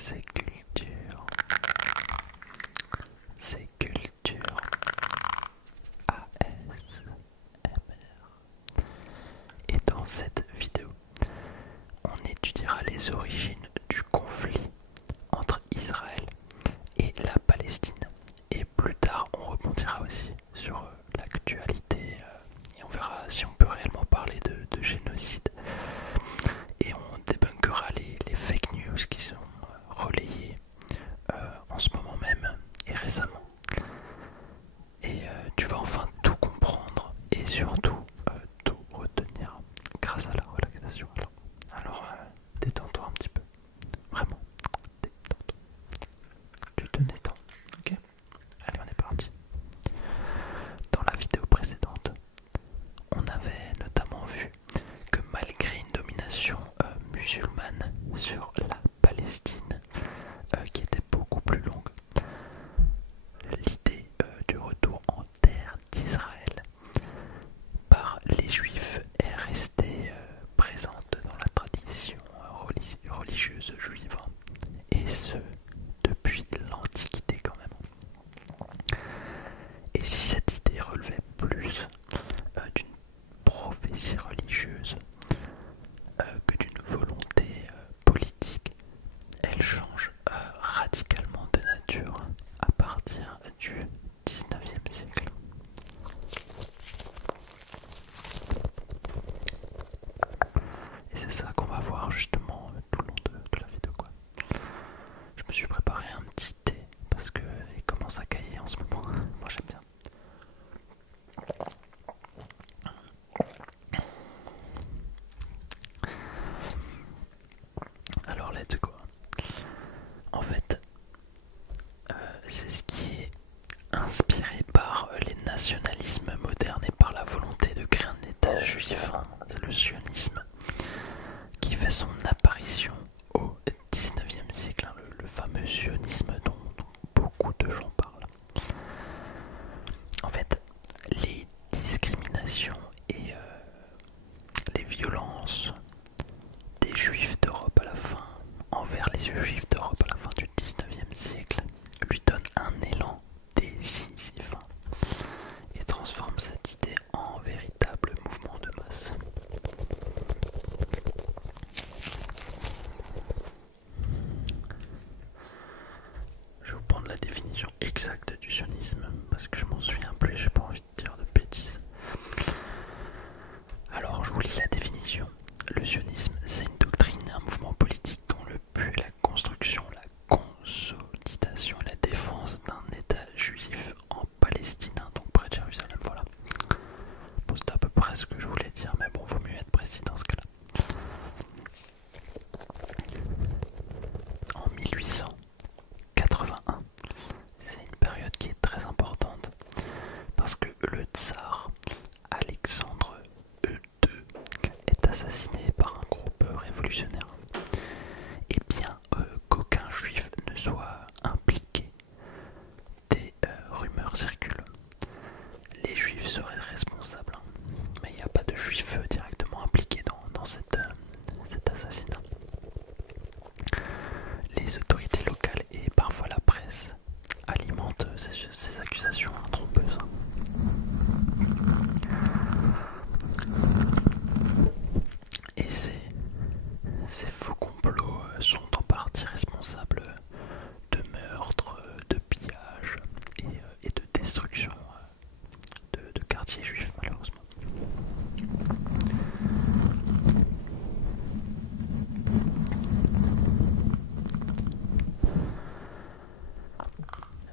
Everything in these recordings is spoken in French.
C'est culture. C'est culture. ASMR. Et dans cette vidéo, on étudiera les origines du conflit entre Israël et la Palestine. Et plus tard, on rebondira aussi sur l'actualité et on verra si on peut réellement parler de génocide. Et on débunkera les fake news qui sont relayées en ce moment même et récemment. Et tu vas enfin tout comprendre et surtout tout retenir grâce à la relaxation. Alors détends-toi un petit peu. Vraiment, détends-toi. Tu te détends, ok? Allez, on est parti. Dans la vidéo précédente, on avait notamment vu que malgré une domination musulmane sur la Palestine, qui était beaucoup plus longue, l'idée du retour en terre d'Israël par les Juifs est restée présente dans la tradition religieuse juive, et ce depuis l'Antiquité quand même. Et si cette idée relevait plus d'une prophétie religieuse que d'une volonté politique, elle change radicalement de nature à partir du XIXe siècle. Et c'est ça qu'on va voir justement tout le long de la vidéo, quoi. Je me suis préparé un petit thé parce que il commence à cailler en ce moment. Moi j'aime bien. Alors let's go. En fait, c'est ce qui est inspiré par les nationalismes modernes et par la volonté de créer un État juif. C'est le sionisme qui fait son apparition au XIXe siècle, le fameux sionisme dont beaucoup de gens parlent. En fait, les discriminations et les violences des Juifs d'Europe à la fin, envers les Juifs d'Europe à la fin du XIXe siècle, lui donnent un élan décisif et transforme cette idée en véritable mouvement de masse. Je vais vous prendre la définition exacte du sionisme parce que je m'en souviens plus, j'ai pas envie de dire de bêtises. Alors je vous lis la définition. Le sionisme, c'est une doctrine, un mouvement politique dont le but est la construction, la consolidation et la défense d'un État juif en Palestine, donc près de Jérusalem. Voilà. Bon, c'était à peu près ce que je voulais dire, mais bon, vaut mieux être précis dans ce cas-là. En 1881, c'est une période qui est très importante parce que le tsar Alexandre II est assassiné par un groupe révolutionnaire. Et bien qu'aucun juif ne soit impliqué, des rumeurs circulent. Les juifs seraient responsables, mais il n'y a pas de juifs directement impliqués dans cet assassinat. Les autorités locales et parfois la presse alimentent ces accusations trompeuses. Et ces faux complots sont en partie responsables de meurtres, de pillages et de destruction de quartiers juifs, malheureusement.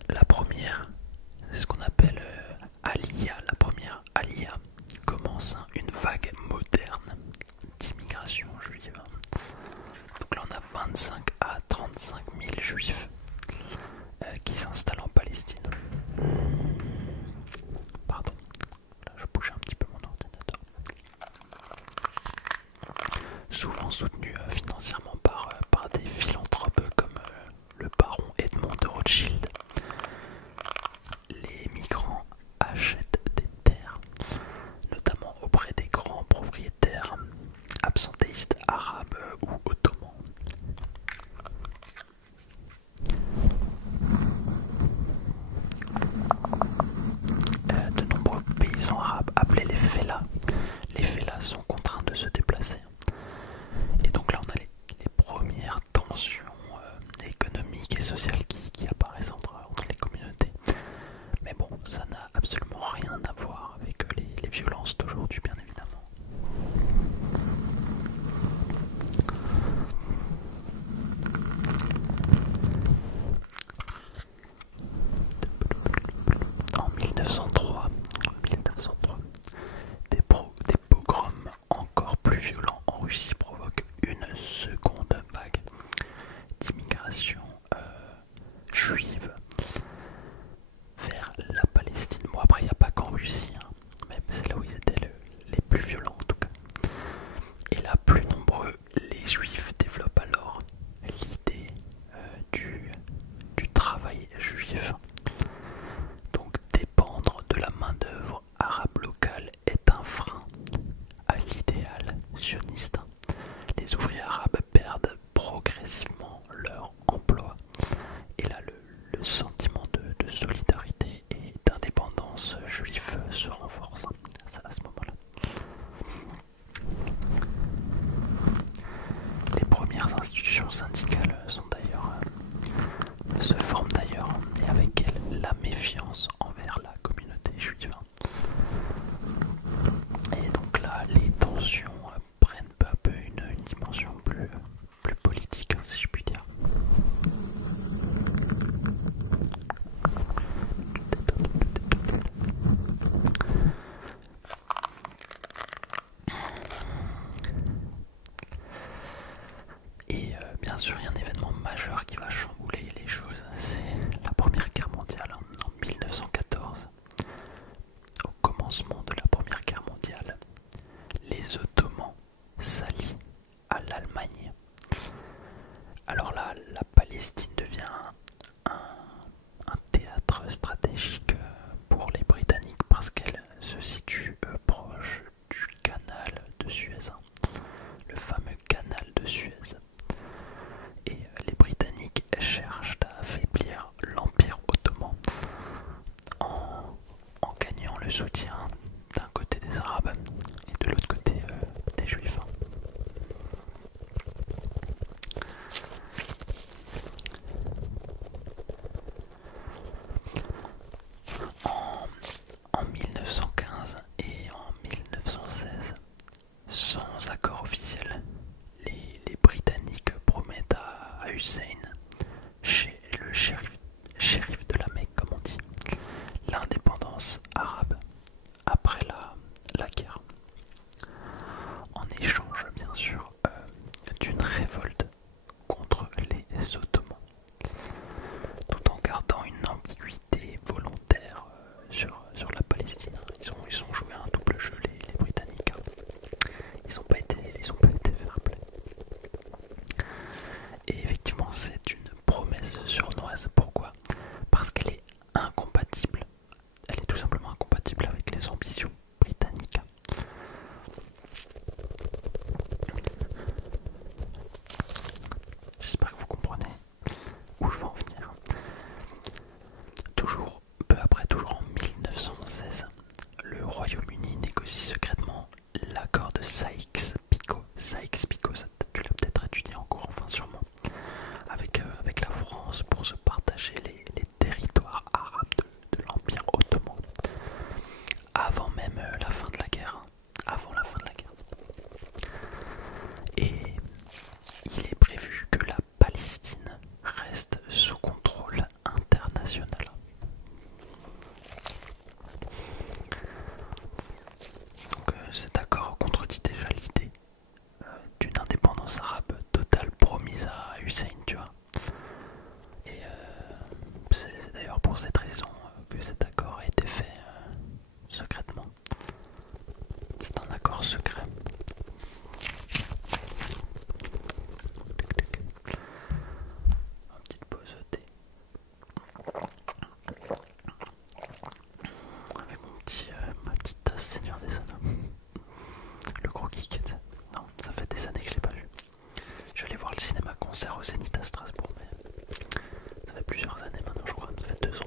La première, c'est ce qu'on appelle Aliyah. La première Aliyah commence une vague moderne d'immigration juive. Donc là on a 25 à 35 000 juifs qui s'installent en Palestine. Pardon, là je bouge un petit peu mon ordinateur. Souvent soutenus financièrement par des philanthropes comme le baron Edmond de Rothschild. Les migrants achètent des terres, notamment auprès des grands propriétaires absentéistes arabes ou ottomans. bien sûr, il y a un événement majeur qui va chambouler les choses, c'est la Première Guerre mondiale en 1914. Au commencement de la Première Guerre mondiale, les Ottomans s'allient à l'Allemagne. Alors là, la Palestine devient un théâtre stratégique pour les Britanniques parce qu'elle se situe proche du canal de Suez, le fameux canal de Suez. Et les Britanniques cherchent à affaiblir l'Empire ottoman en gagnant le soutien d'un côté des Arabes et de l'autre côté des Juifs. En 1915 et en 1916, sans accord officiel, les Britanniques promettent à Hussein, chez le shérif de la Mecque comme on dit, l'indépendance arabe après la guerre. En échange bien sûr d'une révolte contre les Ottomans, tout en gardant une ambiguïté volontaire sur la Palestine. Ils ont joué un double jeu les Britanniques. Ils n'ont pas été fair play. Et effectivement c'est une promesse surnoise. Pourquoi? Parce qu'elle est incompatible. Elle est tout simplement incompatible avec les ambitions britanniques. J'espère que vous comprenez où je veux en venir. Peu après, toujours en 1916, le Royaume-Uni négocie secrètement l'accord de Sykes-Picot. Sykes-Picot, tu l'as peut-être étudié en cours, enfin sûrement, avec la France pour se partager les territoires arabes de l'Empire ottoman. Avant même la fin de la guerre. Avant la fin de la guerre. Et il est prévu que la Palestine reste sous contrôle international. Donc cet accord contredit déjà l'idée d'une indépendance arabe totale promise à Hussein, tu vois. Et c'est d'ailleurs pour cette raison que cet accord a été fait secrètement. C'est un accord secret. Une petite pause thé. Avec ma petite tasse Seigneur des Anneaux. Le gros geek. Non, ça fait des années que je l'ai pas vu. Je vais aller voir le cinéma concert au Zénith à Strasbourg, mais ça fait plusieurs années maintenant, je crois. Ça fait 2 ans.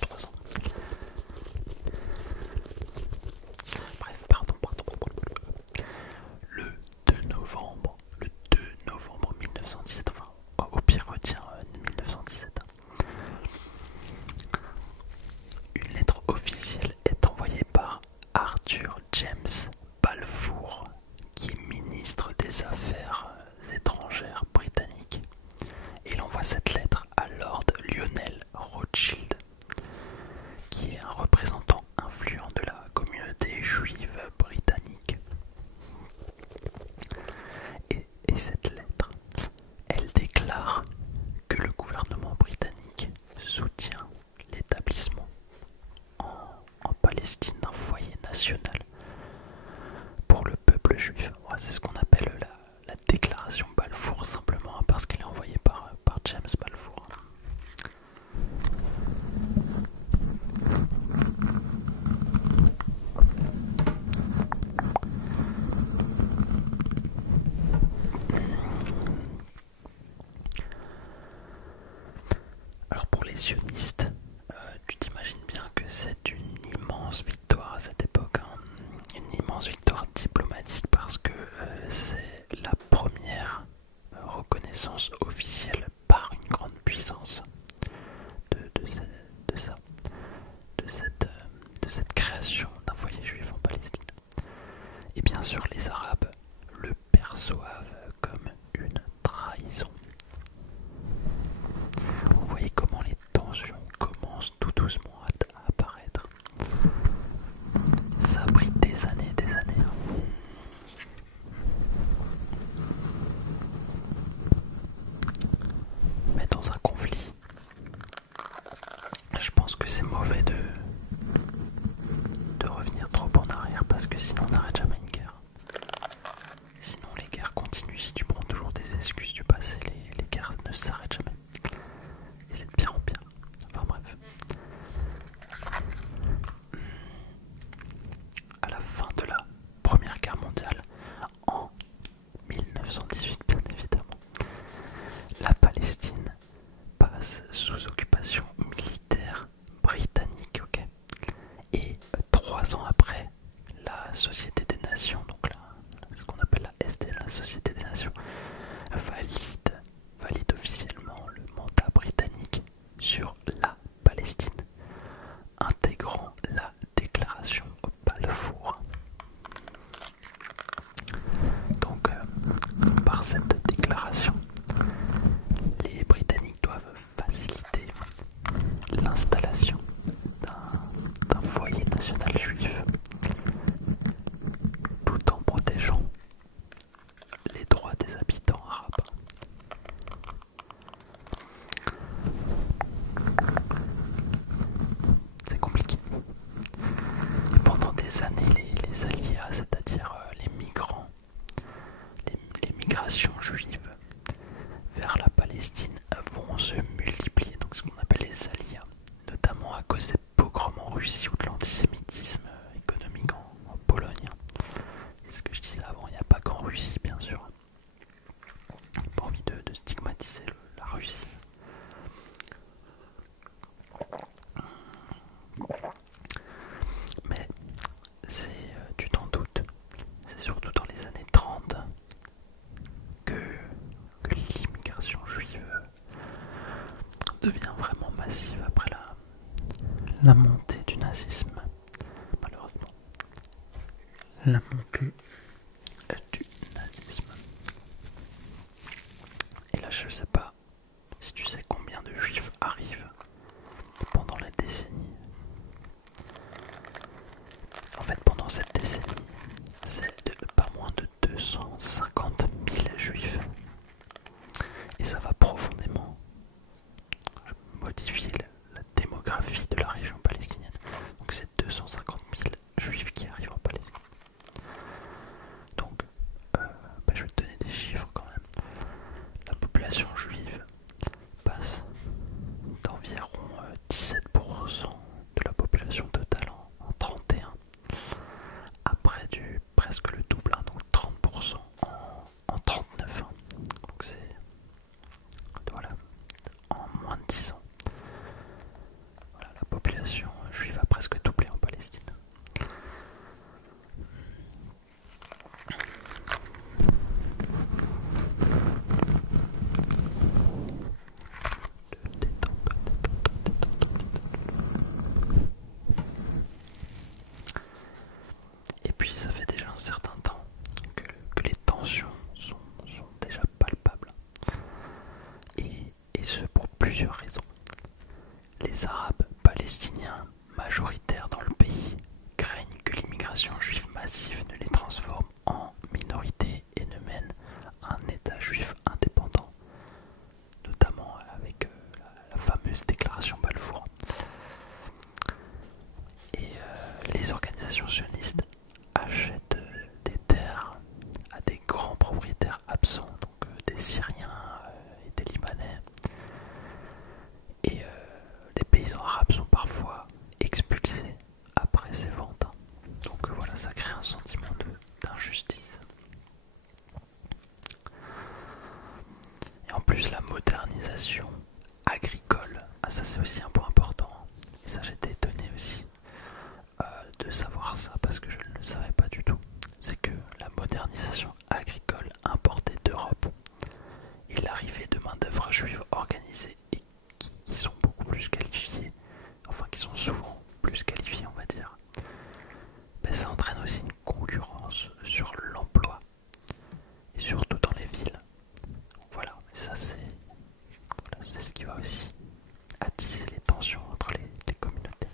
3 ans. Bref, pardon. Le 2 novembre 1917, enfin, au pire retient 1917. Une lettre officielle est envoyée par Arthur James Balfour, qui est ministre des Affaires étrangères britannique. Et il envoie cette lettre à Lord Lionel Rothschild, qui est un représentant influent de la communauté juive britannique. Et cette lettre, elle déclare que le gouvernement britannique soutient l'établissement en Palestine d'un foyer national pour le peuple juif. Ouais, c'est ce qu'on appelle la déclaration Balfour, simplement parce qu'elle est envoyée par James Balfour. Alors pour les sionistes, tu t'imagines bien que c'est une immense victoire à cette époque, hein. Une immense victoire diplomatique parce que c'est la première reconnaissance officielle par une grande puissance de cette création d'un foyer juif en Palestine. Et bien sûr les Arabes le perçoivent comme une trahison. Vous voyez comment les tensions commencent tout doucement à apparaître. Ça a pris des années, hein. travers cette déclaration, les Britanniques doivent faciliter l'installation d'un foyer national juif tout en protégeant les droits des habitants arabes. C'est compliqué. Et pendant des années, les alliés, c'est-à-dire les migrants, les migrations juives vers la Palestine vont se multiplier, donc ce qu'on appelle les alliés, notamment à cause des pogroms en Russie ou de l'antisémitisme économique en Pologne. C'est ce que je disais avant, il n'y a pas qu'en Russie bien sûr. Pas envie de stigmatiser la Russie. Mais c'est, tu t'en doutes, c'est surtout dans les années 30 que l'immigration juive devient vraiment massive après la montée du nazisme, malheureusement. La montée du nazisme. Et là, je sais pas si tu sais combien de juifs arrivent pendant la décennie. En fait, pendant cette décennie, c'est pas moins de 250 000 juifs. Et ça va profondément modifier la démographie de la région palestinienne. Donc c'est 250 000 juifs qui arrivent en Palestine. Donc, je vais te donner des chiffres quand même. La population juive passe d'environ 17% de la population totale en 31, après presque le double, hein, donc 30% en 39. Donc c'est, voilà, en moins de 10 ans. Voilà, la population juive a presque doublé en Palestine. Et puis ça fait déjà un certain temps que les tensions sont déjà palpables. Et ce pour plusieurs raisons. Les Arabes palestiniens majoritaires dans le pays craignent que l'immigration juive massive ne les transforme en minorité et ne mène à un État juif indépendant, notamment avec la fameuse déclaration Balfour. Et les organisations sionistes achètent des terres à des grands propriétaires absents, donc des Syriens et des Libanais. Et les paysans arabes sont parfois expulsés après ces ventes. Donc voilà, ça crée un sentiment d'injustice. Et en plus, la modernisation agricole, ça c'est aussi un point important. Et ça, j'étais étonné aussi de savoir ça parce que je ne le savais pas du tout. C'est que la modernisation agricole importée d'Europe et l'arrivée de main-d'œuvre juive organisée et qui sont beaucoup plus qualifiés, enfin qui sont souvent plus qualifiés on va dire, ça entraîne aussi une concurrence sur l'emploi et surtout dans les villes. Voilà, et ça c'est ce qui va aussi attiser les tensions entre les communautés.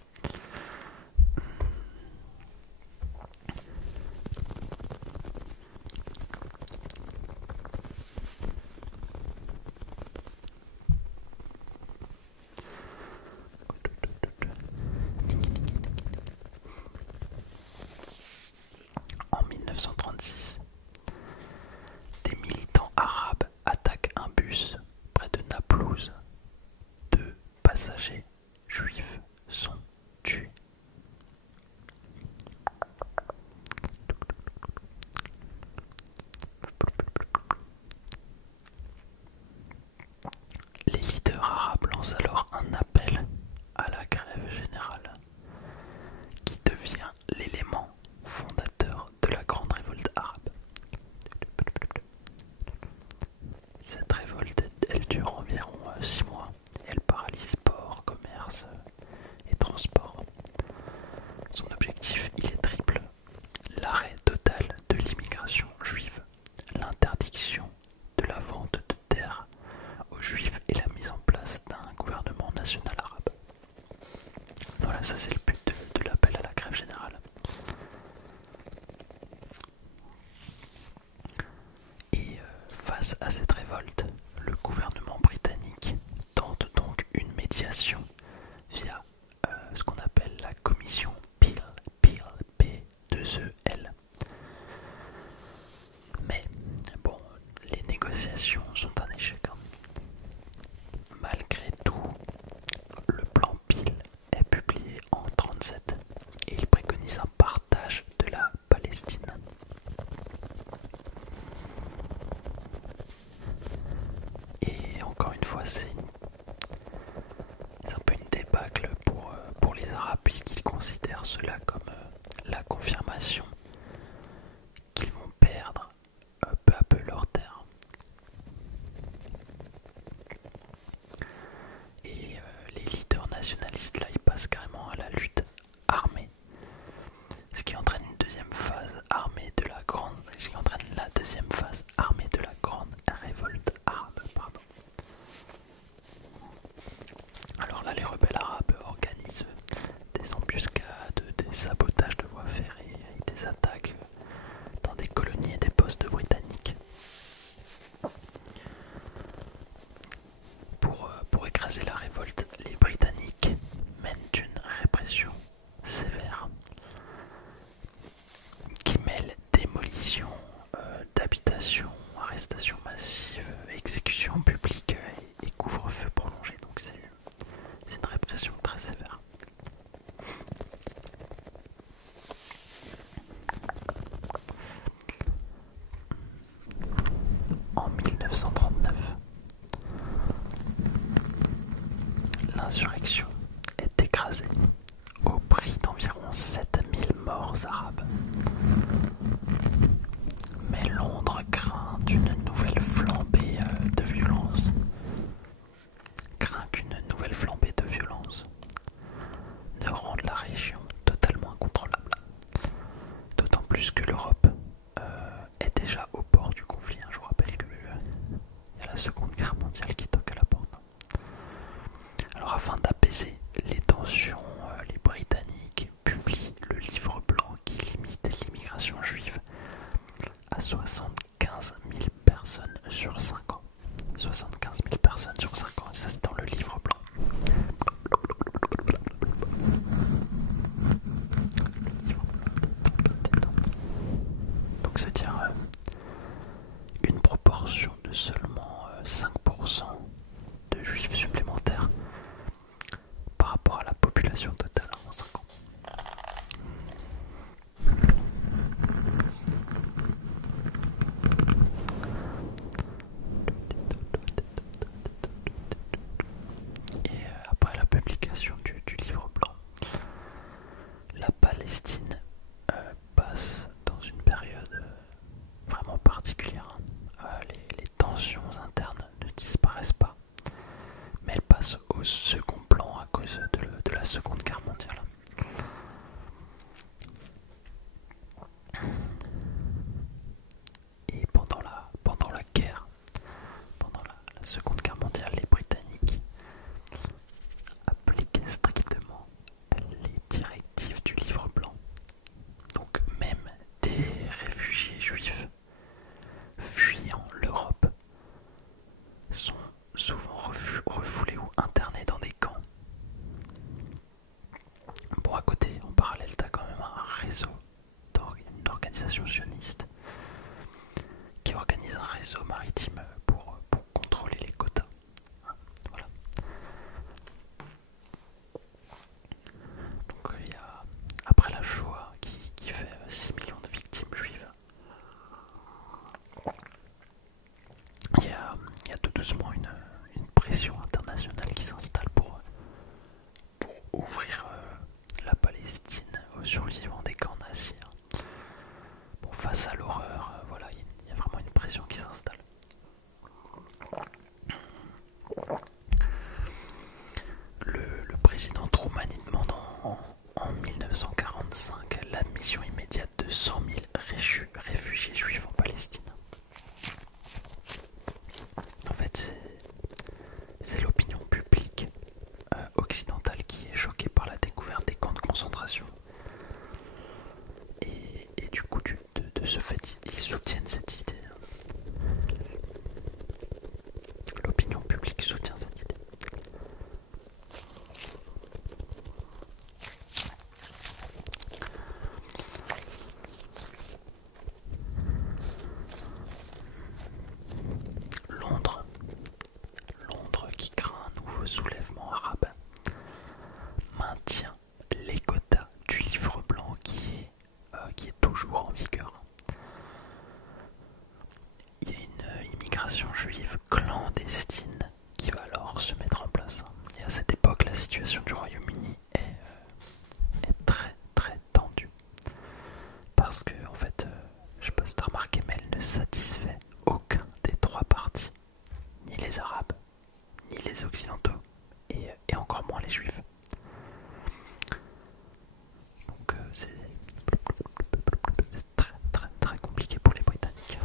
Face à cette révolte, le gouvernement britannique tente donc une médiation via ce qu'on appelle la commission Peel, P2EL. Mais bon, les négociations sont un échec. Malgré tout, le plan Peel est publié en 1937 et il préconise un partage de la Palestine. Et encore une fois, c'est un peu une débâcle pour les Arabes puisqu'ils considèrent cela comme la confirmation qu'ils vont perdre peu à peu leurs terres. Et les leaders nationalistes là ils passent carrément à la lutte armée, ce qui entraîne une deuxième phase armée de la grande, ce qui entraîne la deuxième phase armée de la grande révolte arabe. Alors là les rebelles arabes organisent des embuscades, des sabotages de voies ferrées et des attaques dans des colonies et des postes britanniques. Pour écraser la révolte, les Britanniques mènent une répression sévère qui mêle démolition d'habitations, arrestations massives, exécutions publiques et couvre-feu prolongé. Donc c'est une répression très sévère. En 1939, l'insurrection est écrasée au prix d'environ 7000 morts arabes. Mais Londres craint une nouvelle flambée de violence. Ne rende la région totalement incontrôlable. D'autant plus que l'Europe est déjà au bord du conflit. Je vous rappelle qu'il y a la Seconde Guerre mondiale qui toque à la porte. Alors afin d'apaiser les tensions, les Britanniques publient le livre blanc qui limite l'immigration juive à 75 000 personnes sur 5 ans. 75 000 personnes sur 5 ans, et ça c'est dans le livre blanc. Donc c'est dire une proportion de seulement 5% de juifs supplémentaires par rapport à la population totale en 5 ans. Et après la publication du livre blanc, la Palestine passe dans une période vraiment particulière. Les tensions internes ne disparaissent pas, mais elles passent au second plan à cause de la Seconde Guerre mondiale. Et pendant la guerre, pendant la Seconde Guerre mondiale, les Britanniques appliquent strictement les directives du livre blanc. Donc même des réfugiés juifs fuyant l'Europe sont souvent refoulés ou internés dans des camps. Bon, à côté, en parallèle, t'as quand même un réseau d'organisations sionistes qui organise un réseau maritime pour contrôler les quotas. Voilà. Donc il y a, après la Shoah qui fait 6 millions de victimes juives, il y a tout doucement une pression internationale qui s'installe pour ouvrir la Palestine aux survivants des camps nazis. Bon, face à l'horreur, voilà, il y a vraiment une pression qui s'installe. Le président Truman demande en 1945 l'admission immédiate de 100 000 réfugiés juifs en Palestine. En fait, l'immigration juive clandestine qui va alors se mettre en place. Et à cette époque, la situation du Royaume-Uni est très très tendue. Parce que, en fait, je sais pas si tu as remarqué, mais elle ne satisfait aucun des trois partis. Ni les Arabes, ni les Occidentaux, et encore moins les Juifs. Donc c'est très très très compliqué pour les Britanniques.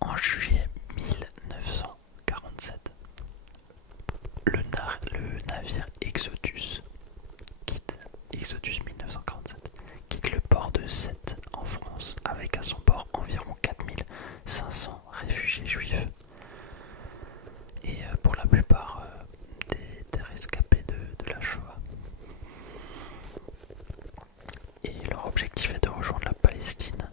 En juillet 1947, le navire Exodus Exodus 1947 quitte le port de Sète en France avec à son bord environ 4500 réfugiés juifs et pour la plupart des rescapés de la Shoah. Et leur objectif est de rejoindre la Palestine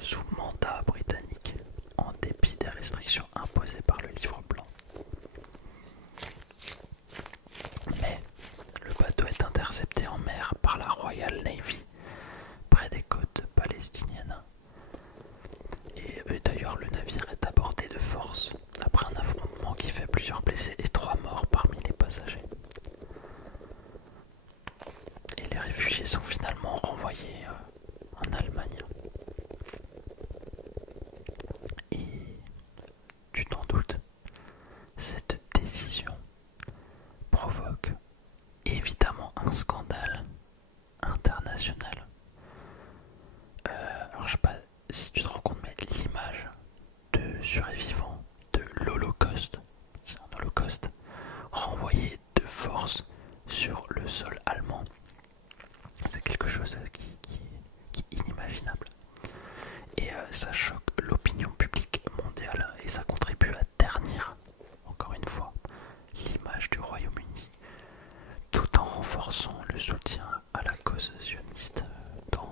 sous mandat britannique en dépit des restrictions imposées par le livre blanc. Mais le bateau est intercepté en mer par la Royal Navy près des côtes palestiniennes. Et d'ailleurs le navire est abordé de force après un affrontement qui fait plusieurs blessés et 3 morts parmi les passagers. Et les réfugiés sont finalement renvoyés en Allemagne. Et tu t'en doutes, cette décision provoque évidemment un scandale international. Alors je sais pas si tu te rends compte, mais l'image de survivants de l'Holocauste, c'est un Holocauste, renvoyé de force sur le sol allemand, c'est quelque chose qui est inimaginable. Et ça choque l'opinion publique mondiale et ça contribue à ternir, encore une fois, l'image du Royaume-Uni, tout en renforçant le soutien à la cause sioniste dans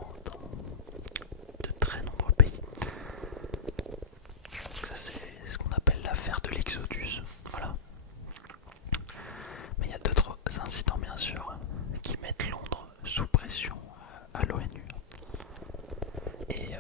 de très nombreux pays. Donc ça c'est ce qu'on appelle l'affaire de l'Exodus. Voilà. Mais il y a d'autres incidents bien sûr qui mettent Londres sous pression à l'ONU. Et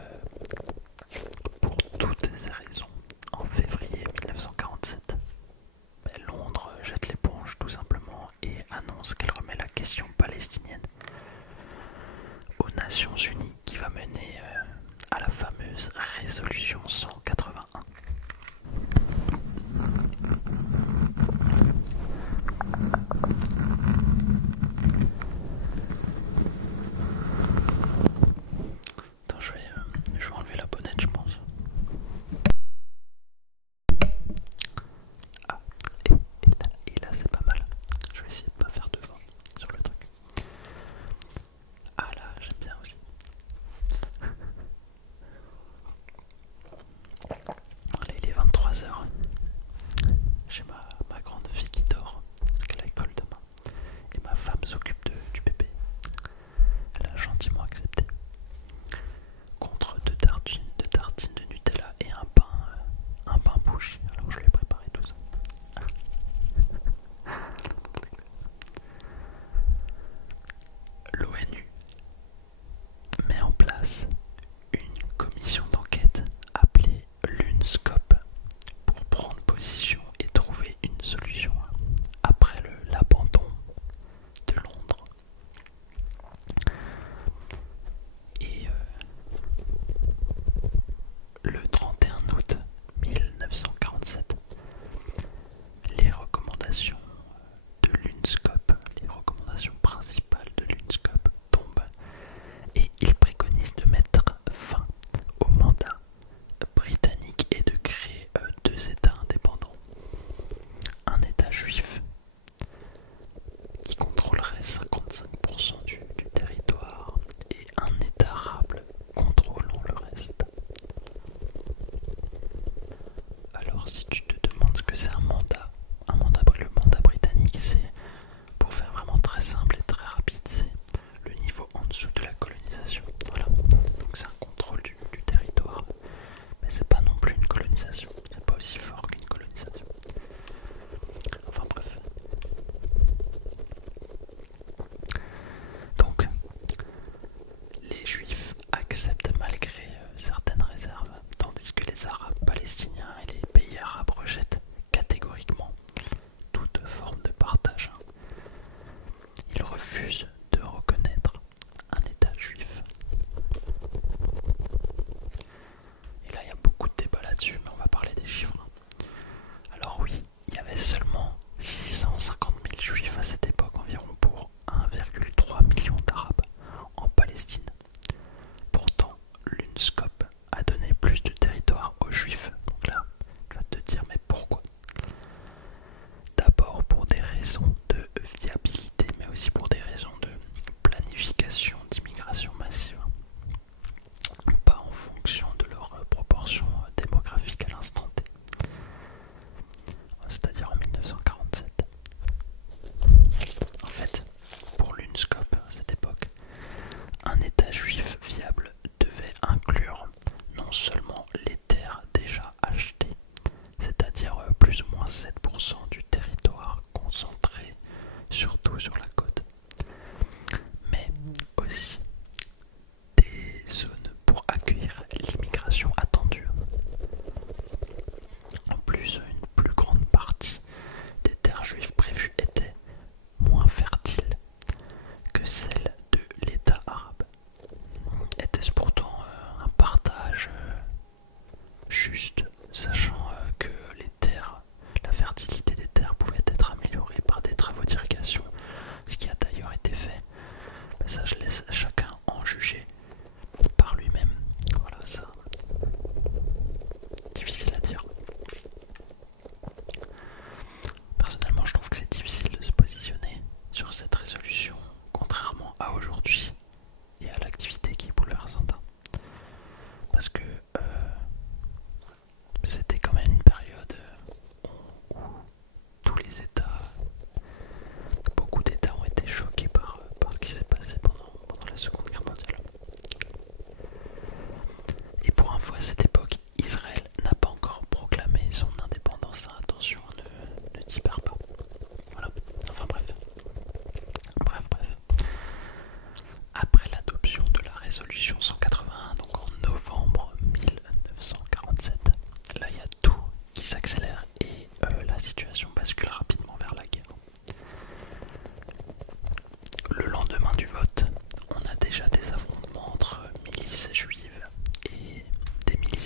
l'UNSCOP a donné plus de territoire aux Juifs. Donc là, tu vas te dire mais pourquoi? D'abord pour des raisons de viabilité, mais aussi pour des raisons de planification d'immigration massive. Pas en fonction de leur proportion démographique à l'instant T, c'est-à-dire en 1947. En fait, pour l'UNSCOP à cette époque, un État juif viable devait inclure non seulement les terres déjà achetées, c'est-à-dire plus ou moins 7% du territoire concentré surtout sur la côte, mais aussi des zones pour accueillir l'immigration attendue. En plus, une plus grande partie des terres juives prévues étaient moins fertiles que celles de l'État arabe. Était-ce pourtant un partage juste, sachant que les terres, la fertilité des terres pouvait être améliorée par des travaux d'irrigation, ce qui a d'ailleurs été fait? Ça, je laisse chacun en juger par lui-même. Voilà, ça, difficile à dire. Personnellement, je trouve que c'est difficile de se positionner sur cette résolution, contrairement à aujourd'hui et à l'activité qui est bouleversante. Parce que c'était quand même une période où tous les États, beaucoup d'États ont été choqués par ce qui s'est passé pendant la Seconde Guerre mondiale. Et pour info, à cette époque, Israël n'a pas encore proclamé son indépendance. Attention, ne t'y perds pas. Voilà, enfin bref. Après l'adoption de la résolution 181, donc en novembre 1947, là il y a tout qui s'accélère et la situation bascule rapidement vers la guerre. Le lendemain du vote, on a déjà des affrontements entre milices juives et des milices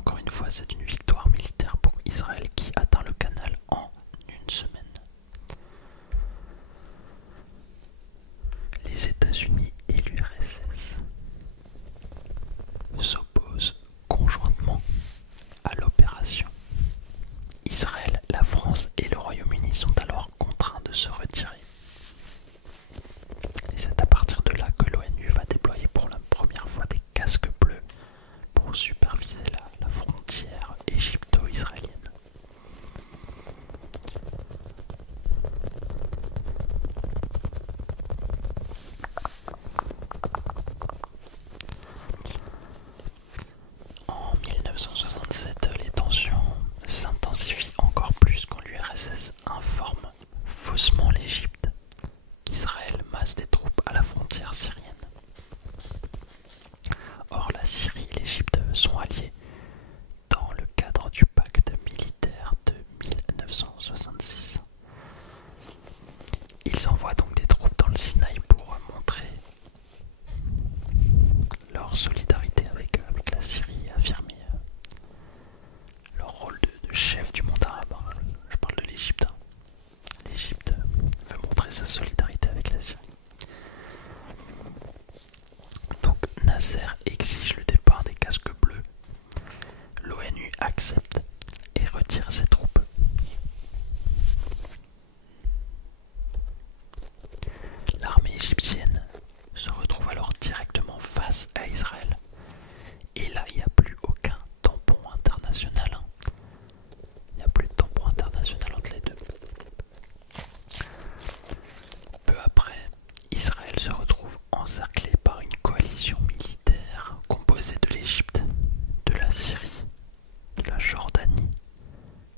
encore une fois, c'est une victoire militaire pour Israël qui atteint le canal en une semaine. Les États-Unis et l'URSS s'opposent conjointement à l'opération. Israël, la France et le Royaume-Uni sont alors contraints de se retirer. Et c'est à partir de là que l'ONU va déployer pour la première fois des casques bleus pour superviser la frontière égypto-israélienne. En 1967, les tensions s'intensifient encore plus quand l'URSS informe faussement l'Égypte qu'Israël masse des troupes à la frontière syrienne. Or, la Syrie et l'Égypte sont alliés dans le cadre du pacte militaire de 1966. Ils envoient donc des troupes dans le Sinaï pour montrer leur solidarité avec la Syrie et affirmer leur rôle de chef du monde arabe. Je parle de l'Égypte. L'Égypte veut montrer sa solidarité avec la Syrie. Donc Nasser exige le départ des casques bleus. L'ONU accepte et retire ses troupes. L'armée égyptienne se retrouve alors directement face à Israël. Et là, il n'y a plus aucun tampon international. Il n'y a plus de tampon international entre les deux. Peu après, Israël se retrouve encerclé par une coalition militaire composée de l'Égypte, de la Syrie, de la Jordanie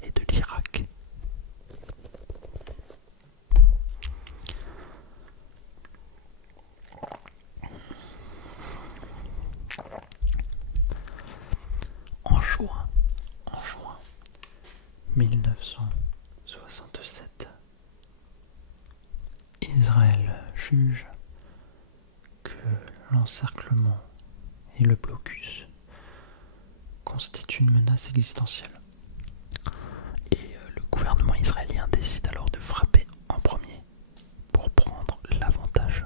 et de l'Irak. En juin 1967, Israël juge que l'encerclement et le blocus constituent une menace existentielle. Et le gouvernement israélien décide alors de frapper en premier pour prendre l'avantage.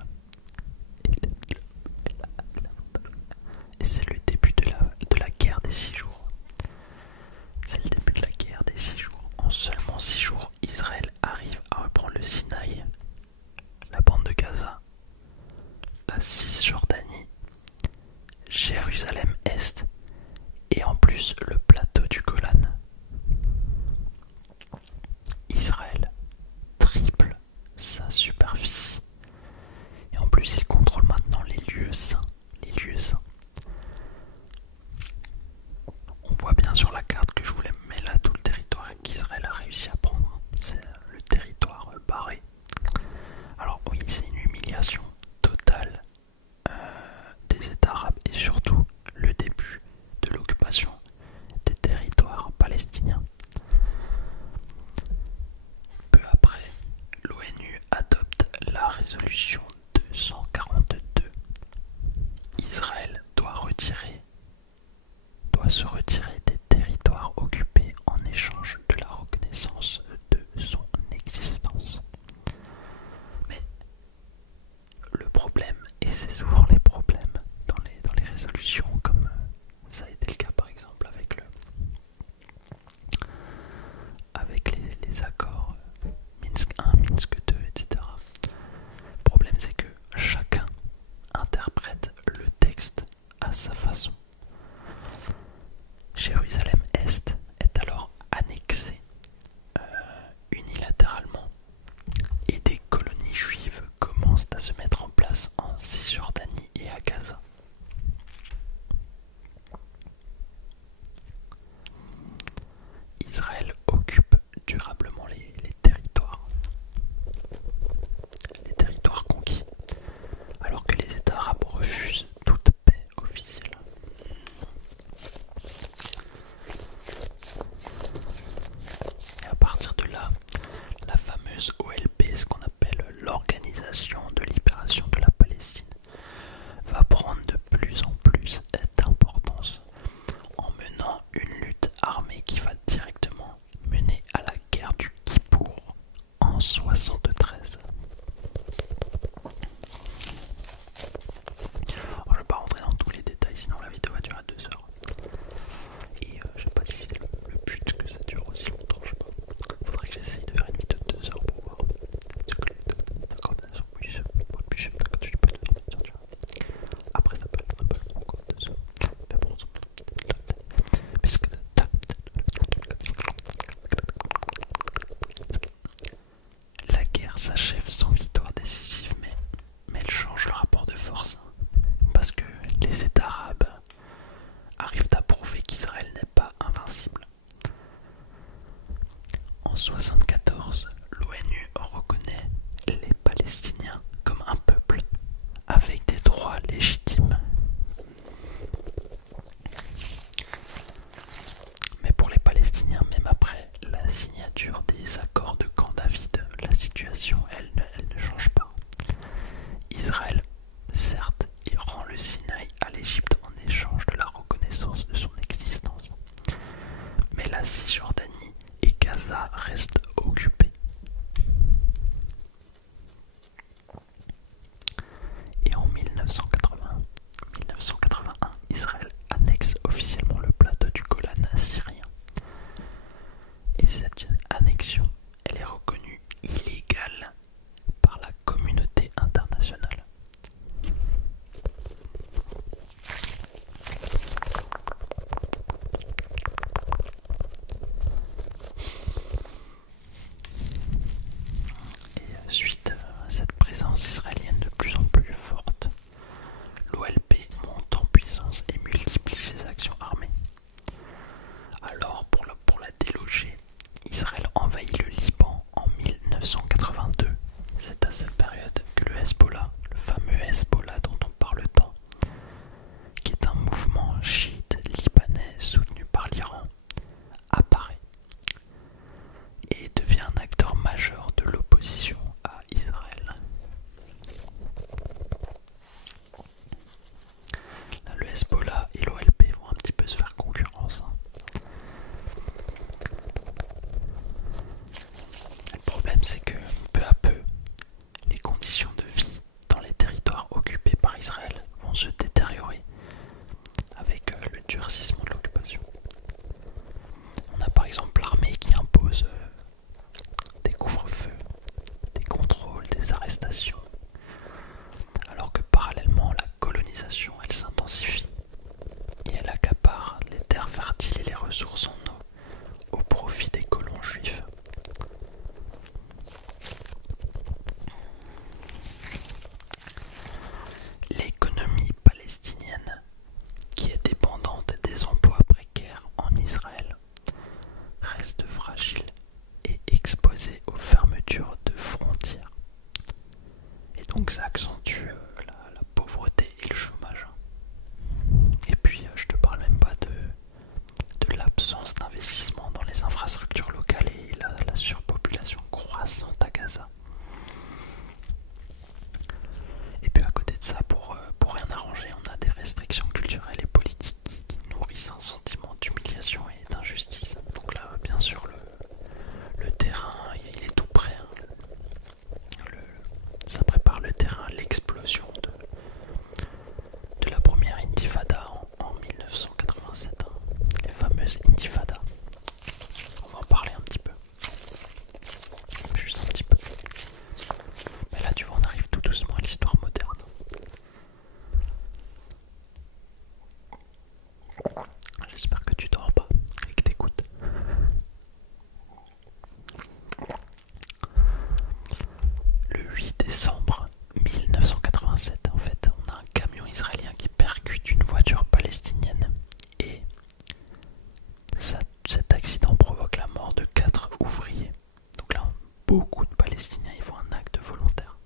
Et c'est le début de la guerre des 6 jours. C'est le début de la guerre des 6 jours. En seulement 6 jours, Israël arrive à reprendre le Sinaï, la bande de Gaza, la Cisjordanie, Jérusalem-Est et en plus le plateau du Golan. Israël triple sa superficie. Et en plus, il contrôle maintenant les lieux saints. On voit bien sur la carte que je vous mets là tout le territoire qu'Israël a réussi à prendre. C'est le territoire barré. Alors oui, c'est une humiliation totale des États arabes et surtout le début de l'occupation des territoires palestiniens. Peu après, l'ONU adopte la résolution 242. Israël doit se retirer des territoires occupés en échange de la reconnaissance de son existence. Mais le problème, et c'est souvent les problèmes dans les résolutions, comme ça a été le cas par exemple avec les accords Minsk 1, Minsk 2, etc. Le problème, c'est que chacun interprète le texte à sa façon. 1974, l'ONU reconnaît les Palestiniens comme un peuple avec des droits légitimes. Mais pour les Palestiniens, même après la signature des accords de Camp David, la situation, elle ne change pas. Israël, certes, il rend le Sinaï à l'Égypte en échange de la reconnaissance de son existence. Mais la Cisjordanie et Gaza restent occupés. Et en 1981, Israël annexe officiellement le plateau du Golan syrien. Et cette annexion, elle est reconnue illégale par la communauté internationale. Et suite à cette présence israélienne de plus en plus forte, l'OLP monte en puissance et multiplie ses actions armées. Alors, pour la déloger, Israël envahit le Liban en 1982. C'est à cette période que le Hezbollah, le fameux Hezbollah dont on parle tant, qui est un mouvement chiite libanais soutenu par l'Iran, apparaît et devient un acteur majeur de l'opposition à Israël. Là, le Hezbollah et l'OLP vont un petit peu se faire concurrence. Le problème, c'est que peu à peu, les conditions de vie dans les territoires occupés par Israël vont se détériorer avec le durcissement de l'occupation. On a par exemple l'armée qui impose des couvre-feux, des contrôles, des arrestations, alors que parallèlement la colonisation elle s'intensifie et elle accapare les terres fertiles et les ressources en eau au profit des colons juifs. L'économie palestinienne, qui est dépendante des emplois précaires en Israël, reste fragile et exposée aux fermetures de frontières. Et donc ça accentue la pauvreté et le chômage. Et puis je te parle même pas de l'absence d'investissement dans les infrastructures locales et la surpopulation croissante à Gaza. Et puis à côté de ça, pour rien arranger, on a des restrictions culturelles et politiques qui nourrissent un sentiment d'humiliation et d'injustice. Donc là, bien sûr, le terrain, il est tout prêt. Ça prépare le terrain à l'explosion de la première intifada en 1987. Les fameuses intifadas. On va en parler un petit peu. Juste un petit peu. Mais là, tu vois, on arrive tout doucement à l'histoire moderne. J'espère que tu dors pas et que t'écoutes. Le 8 décembre 1987, en fait, on a un camion israélien qui percute une voiture palestinienne et cet accident provoque la mort de 4 ouvriers. Donc là, beaucoup de Palestiniens ils font un acte volontaire.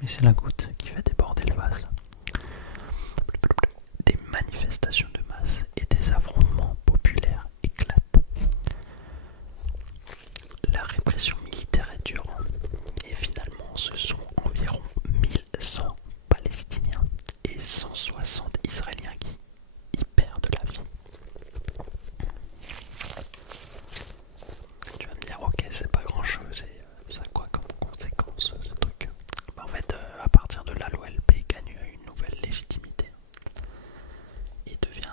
Mais c'est la goutte qui fait déborder le vase. Des manifestations de masse et des affrontements populaires éclatent. La répression militaire est dure et finalement ce sont environ 1100 Palestiniens et 160 Israéliens qui y perdent la vie. Tu vas me dire ok, c'est pas grand chose et ça a quoi comme conséquence ce truc? En fait, à partir de là, l'OLP gagne une nouvelle légitimité et devient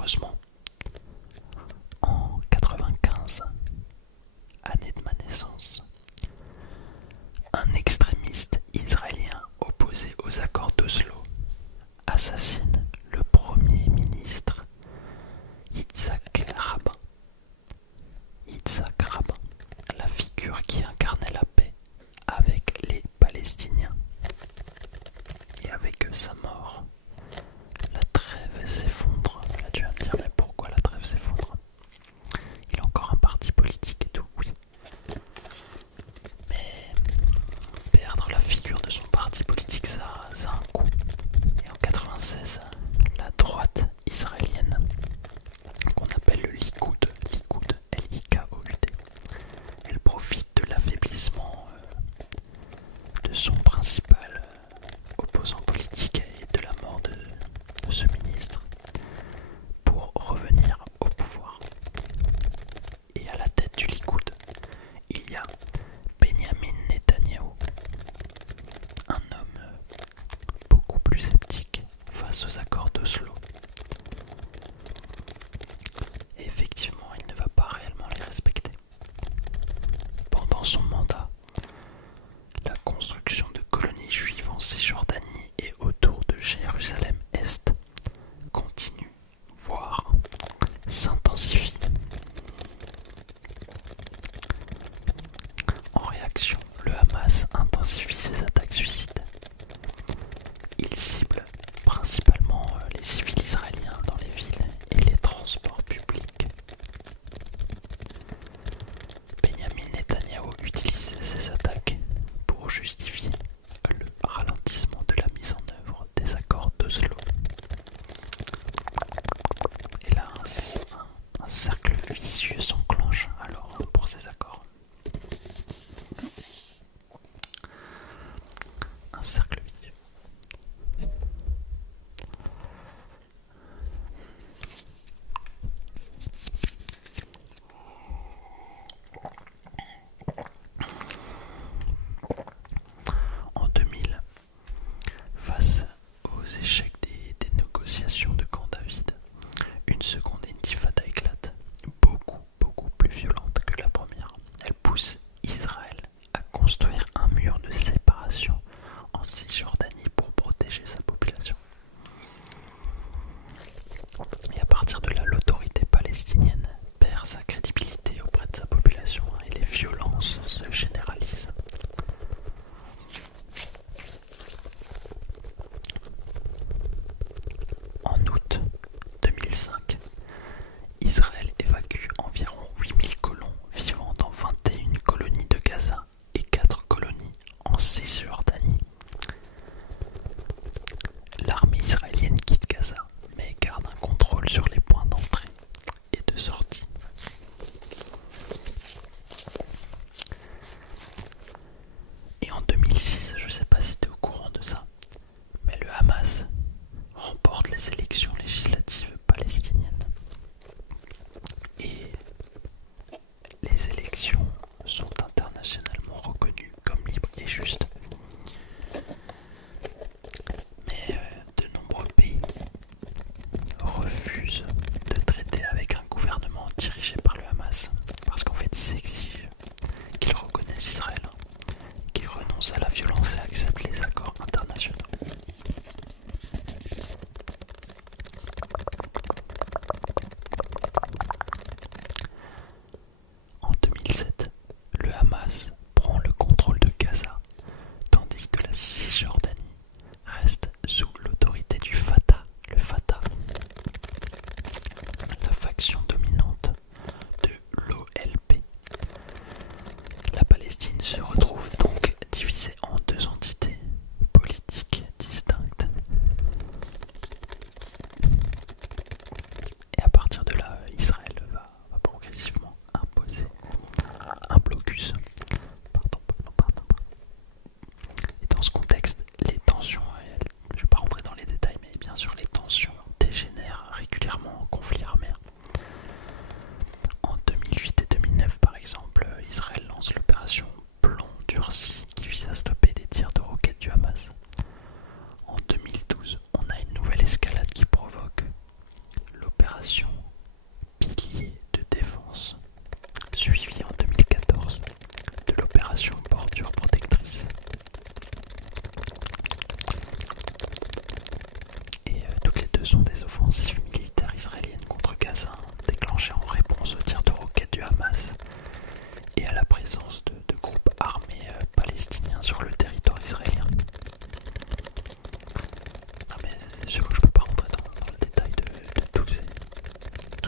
malheureusement, en 95, année de ma naissance, un extrémiste israélien opposé aux accords d'Oslo assassine le premier ministre Yitzhak Rabin. Yitzhak Rabin, la figure qui incarnait la paix avec les Palestiniens. Et avec sa mort, la trêve s'effondre. Là tu vas me dire, mais pourquoi la trêve s'effondre? Il a encore un parti politique et tout, oui. Mais perdre la figure de son parti politique, ça a un coût. Et en 96, la droite israélienne, qu'on appelle le Likoud, L-I-K-O-U-D, elle profite de l'affaiblissement de son principal opposant politique et de la mort de ce ministre pour revenir au pouvoir. Et à la tête du Likoud, il y a Benjamin Netanyahou, un homme beaucoup plus sceptique face aux accords d'Oslo. Et effectivement, il ne va pas réellement les respecter. Pendant son mandat, la construction de colonies juives en Cisjordanie et autour de Jérusalem-Est continue, voire s'intensifie. En réaction, le Hamas intensifie ses attaques suicides. Il cible principalement les civils israéliens dans les villes et les transports publics. Benjamin Netanyahou utilise ces attaques pour justifier le ralentissement de la mise en œuvre des accords d'Oslo. Et là, un cercle vicieux s'enclenche alors pour ces accords. Un cercle vicieux. En 2000, face aux échecs des négociations de Camp David, une seconde intifada éclate, beaucoup plus violente que la première. Elle pousse Israël à construire un mur de séparation en Cisjordanie pour protéger sa population. Et à partir de là, l'autorité palestinienne perd sa crédibilité auprès de sa population et les violences se généralisent. En août 2005, Israël évacue environ 8000 colons vivant dans 21 colonies de Gaza et 4 colonies en Cisjordanie. L'armée israélienne quitte Gaza, mais garde un contrôle sur les points d'entrée et de sortie. Et en 2006, je ne sais pas si tu es au courant de ça, mais le Hamas remporte les élections législatives palestiniennes. Et les élections sont internationalement reconnues comme libres et justes. Mais de nombreux pays refusent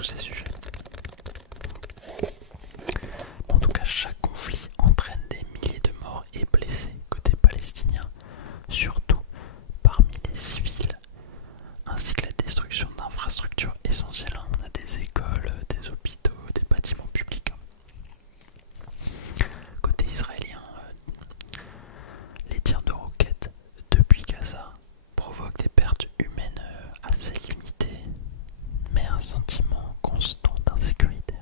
tous ces sujets. En tout cas, chaque conflit entraîne des milliers de morts et blessés côté palestinien, surtout parmi les civils, ainsi que la destruction d'infrastructures essentielles. On a des écoles, des hôpitaux, des bâtiments publics. Côté israélien, les tirs de roquettes depuis Gaza provoquent des pertes humaines assez limitées, mais un sentiment constant d'insécurité.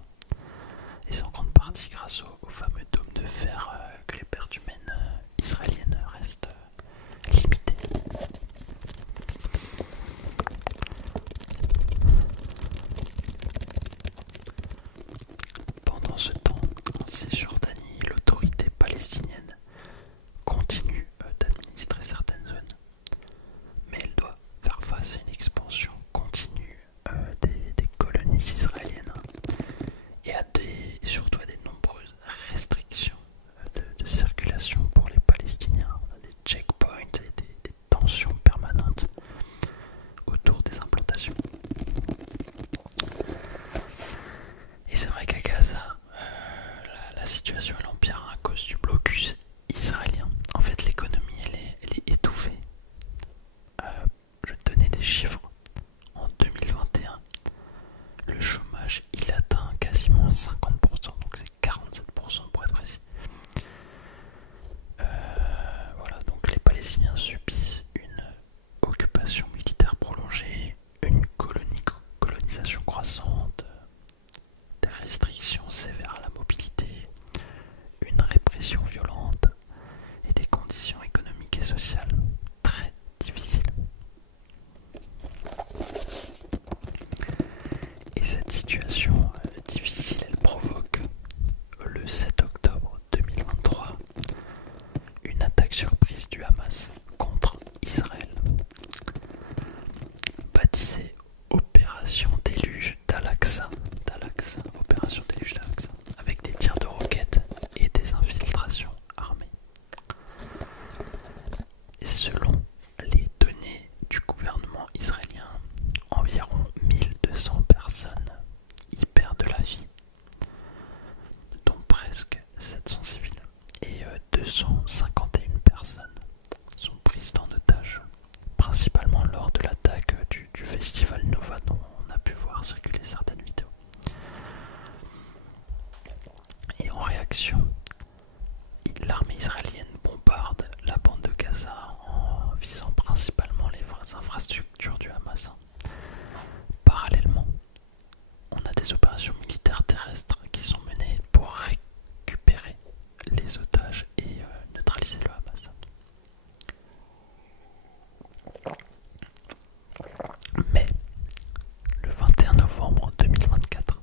Et c'est en grande partie grâce au fameux dôme de fer que les pertes humaines israéliennes restent limitées. Pendant ce temps, en Cisjordanie, l'autorité palestinienne continue d'administrer certaines zones, mais elle doit faire face à une expansion continue des colonies israéliennes et surtout à des nombreuses restrictions de circulation pour les Palestiniens. On a des checkpoints et des tensions permanentes autour des implantations. Et c'est vrai qu'à Gaza, la situation elle empire à cause du blocus israélien. En fait, l'économie elle est étouffée. Je vais te donner des chiffres. En 2021, le chômage il atteint quasiment 50%, donc c'est 47% pour être précis. Voilà, donc les Palestiniens subissent une occupation militaire prolongée, une colonisation croissante, des restrictions sévères à la mobilité, une répression violente et des conditions économiques et sociales très difficiles. Et cette situation difficile, elle provoque le 7 octobre 2023 une attaque surprise du Hamas contre Israël, baptisée Opération Déluge d'Al-Aqsa, Opération Déluge d'Al-Aqsa, avec des tirs de roquettes et des infiltrations armées. Et selon les données du gouvernement israélien, environ 1200 personnes y perdent la vie, dont presque 700 civils, et 251 personnes sont prises en otage, principalement lors de l'attaque du festival Nova dont on a pu voir circuler certaines vidéos. Et en réaction, l'armée israélienne bombarde la bande de Gaza en visant principalement les infrastructures du Hamas. Parallèlement, on a des opérations militaires terrestres qui sont menées pour récupérer les otages et neutraliser le Hamas. Mais le 21 novembre 2024,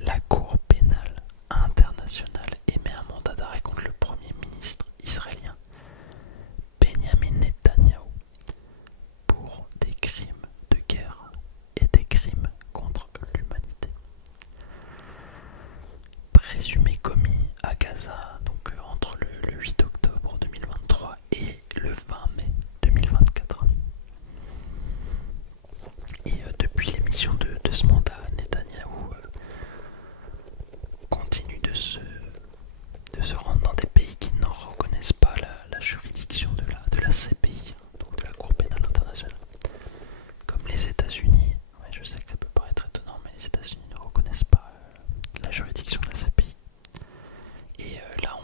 la Cour pénale internationale émet un mandat d'arrêt contre le Premier ministre israélien Benjamin Netanyahou pour des crimes de guerre et des crimes contre l'humanité présumés commis à Gaza, donc entre le 8 octobre 2023 et le 20 mai 2024. Et depuis l'émission de ce mandat, Netanyahou continue de se rendre dans des pays qui n'en reconnaissent pas la juridiction de la CPI, donc de la Cour pénale internationale, comme les États-Unis. Ouais, je sais que ça peut paraître étonnant, mais les États-Unis ne reconnaissent pas la juridiction de la CPI. Et là,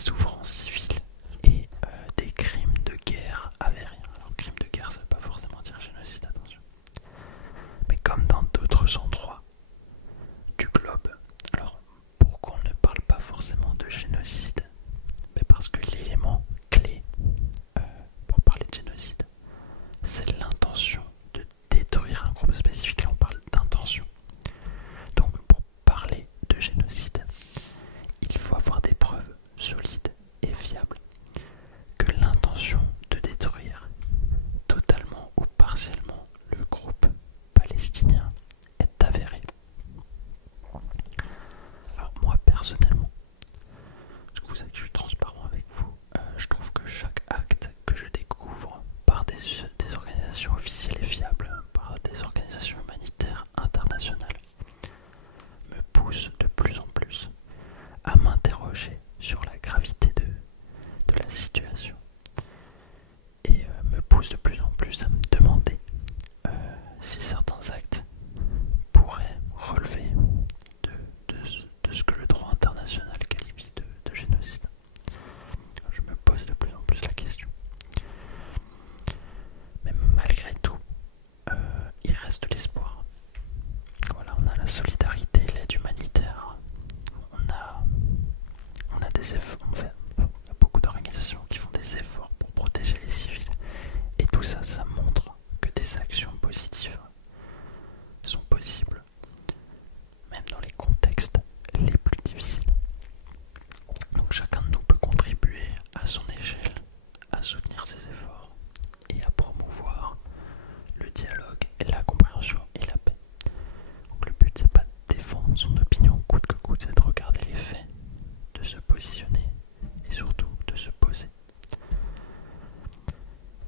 souffrances civiles et des crimes de guerre avérés. Alors crimes de guerre, ça ne veut pas forcément dire génocide, attention. Mais comme dans d'autres endroits du globe, alors pourquoi on ne parle pas forcément de génocide? Mais parce que l'élément clé pour parler de génocide, c'est l'intention de détruire un groupe spécifique. Là on parle d'intention. Donc pour parler de génocide, il faut avoir des preuves solides et fiables que l'intention de détruire totalement ou partiellement le groupe palestinien est avérée. Alors moi personnellement, parce que vous savez que je suis transparent avec vous, je trouve que chaque acte que je découvre par des organisations officielles et fiables, par des organisations humanitaires internationales, me pousse de plus en plus à m'interroger sur la gravité de la situation et me pousse de plus en plus à me demander si certains actes pourraient relever de ce que le droit international qualifie de génocide. Je me pose de plus en plus la question. Mais malgré tout, il reste de l'espoir. Voilà, on a la solidarité, l'aide humanitaire, on a des efforts, il y a beaucoup d'organisations qui font des efforts pour protéger les civils. Et tout ça, ça montre que des actions positives sont possibles, même dans les contextes les plus difficiles. Donc chacun de nous peut contribuer à son échelle à soutenir ces efforts et à promouvoir le dialogue et la compréhension et la paix. Donc le but, c'est pas de défendre son opinion coûte que coûte, c'est de regarder les faits, de se positionner et surtout de se poser.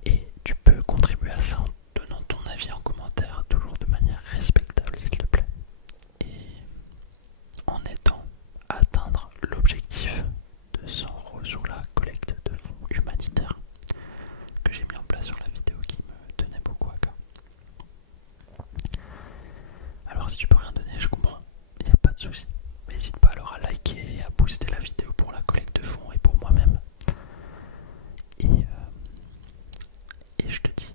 Et tu peux contribuer à ça en donnant ton avis en commentaire, toujours de manière respectable s'il te plaît, et en aidant à atteindre l'objectif de 100 € sur la collecte de fonds humanitaires que j'ai mis en place sur la vidéo qui me tenait beaucoup à cœur. Alors si tu peux rien donner, je comprends, il n'y a pas de souci. Mais n'hésite pas alors à liker et à booster la vidéo pour la collecte de fonds et pour moi-même. Et je te dis